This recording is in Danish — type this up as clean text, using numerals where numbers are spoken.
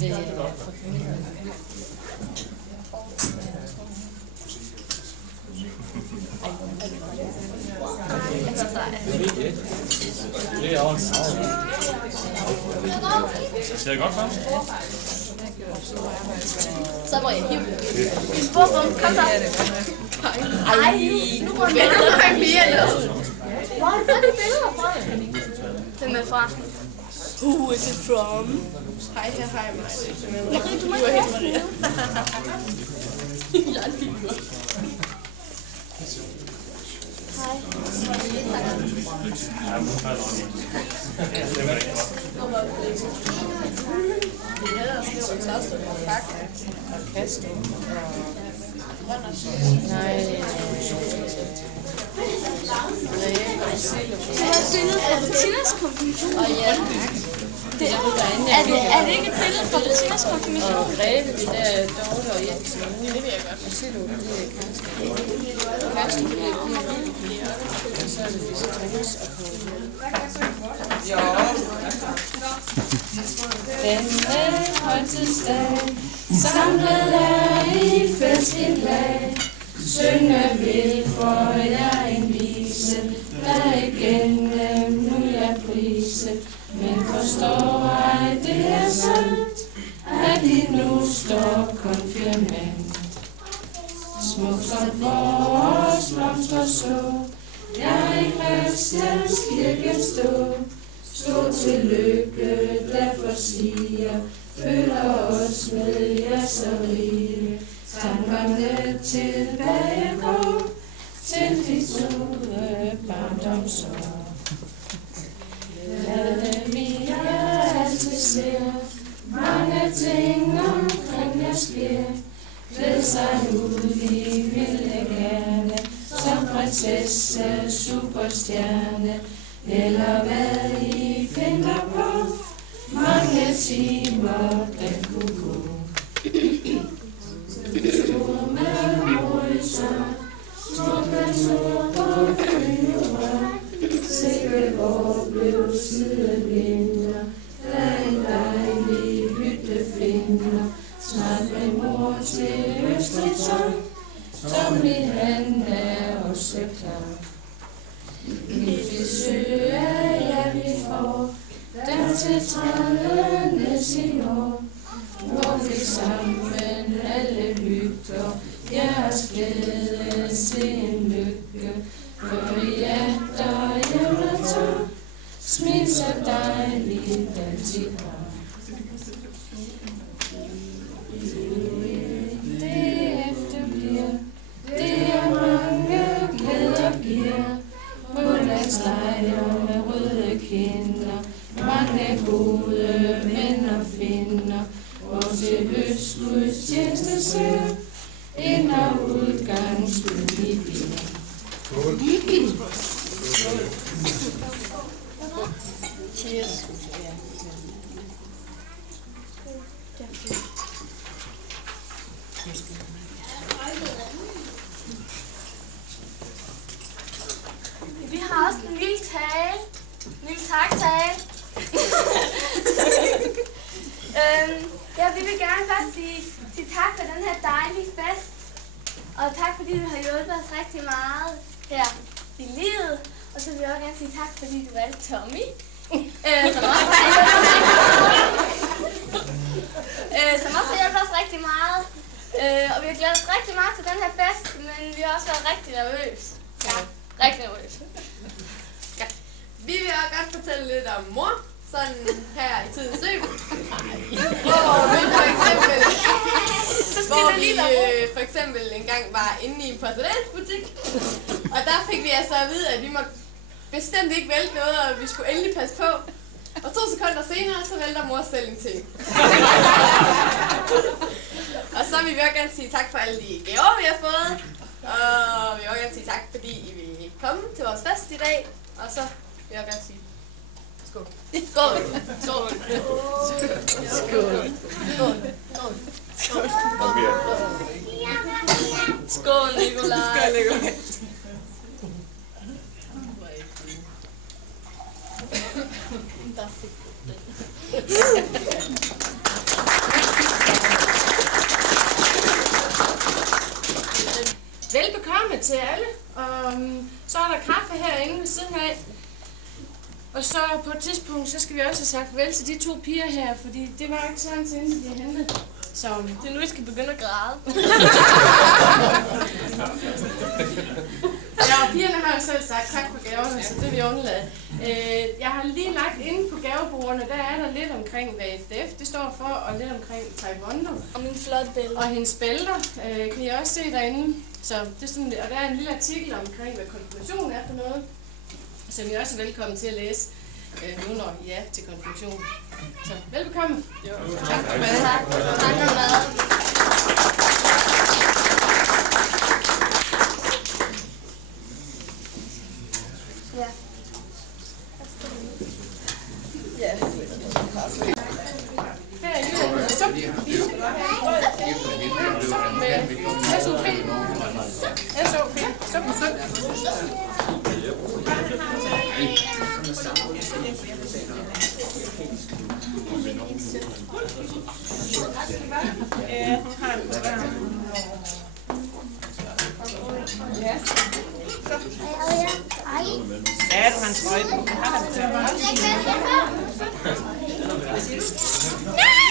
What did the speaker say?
det for familien. Det er også ser det godt for? Så må jeg hive. Hvorfor? Kom så. Ej, nu går jeg med Mia ned. Hvor er det billeder fra? Den er fra. Who is it from? Hej, hej, Marie. Du må ikke have det. Jeg er lige godt. Hej. Det er der skriver tørste og kak og kasto og nej. Jeg har et billede fra Bettinas konfirmation. Og ja, er det ikke et billede fra Bettinas konfirmation? Og Greve, det der Dorte og Jensen. Det vil jeg godt. Og så er det jo det Karsten. Og så er det disse Thomas og på. Denne højtidsdag, samlet er i festindlag, synge vil for jer en vise, der igennem nu jeg prise, men forstår ej det er sandt, at I nu står konfirmand. Smuk som forårsblomster så, jeg i Christians kirke stå til lykke, derfor siger, følger os med jer så rige. Tankerne tilbage går til de store barndomsår. Lad dem i jer altid ser, mange ting omkring jer sker. Glæd sig ud, vi ville gerne, som prinsesse, superstjerne, eller hvad I finder på, mange timer den kunne gå. Stor med horisont, stor person på flyver, sikkert hvor blev siden vinter, der en dejlig hytte finder, snart med mor til Østrig, som i han er også klar. Vi besøger jer, vi får, der til 30. sin år, hvor vi sammen alle hygger, jeres glæde sin lykke, for hjerter hjerter, smil så dejligt altid har. Det efterbliver, det er mange glæder giver, Månedslejre med røde kinder, mange gode venner finder, hvor til høstgudstjeneste ser, ind- og udgangsstuen i bilen. Cheers. Vi har også en lille tale. En lille taktale. Ja, vi vil gerne bare sige tak for den her dejlige fest. Og tak fordi du har hjulpet os rigtig meget her i livet. Og så vil jeg også gerne sige tak fordi du valgte Tommy. Som også har hjulpet os rigtig meget. Og vi har glædet os rigtig meget til den her fest, men vi har også været rigtig nervøse. Ja, rigtig nervøse. Ja. Vi vil også godt fortælle lidt om mor, sådan her i tidens løb. Hvor vi for eksempel engang var inde i en porcelænsbutik, og der fik vi altså at vide, at vi må bestemt ikke vælte noget, og vi skulle endelig passe på. Og 2 sekunder senere, så vælter mor selv en ting. Og så vil vi også gerne sige tak for alle de gaver, vi har fået. Og vi vil også gerne sige tak, fordi I vil komme til vores fest i dag. Og så vil jeg gerne sige skål. Skål. Skål. Skål. Skål. Skål, Nikolaj. Skål, Nikolaj. Der fik du det. Så er der kaffe herinde ved siden af. Og så på et tidspunkt, så skal vi også have sagt farvel til de 2 piger her, fordi det var ikke så lang tid inden, de bliver hentet. Så Det er nu, I skal begynde at græde. ja, og pigerne har jo selv sagt tak for gaverne, så det vil jeg undlade. Jeg har lige lagt inde på gavebordene, der er der lidt omkring, hvad FDF det står for, og lidt omkring Taekwondo. Og min flotte billede. Og hendes bælter kan I også se derinde. Så det er sådan, og der er en lille artikel omkring, hvad konfirmation er for noget, som I også er velkommen til at læse, nu når I er til konfirmation. Så velbekomme. Jo. Tak for mad. Tak for mad. Ja. Ja. Her er en sup med SOP. SOP. Sup med sup. Ja, du har en trøje på. Nej!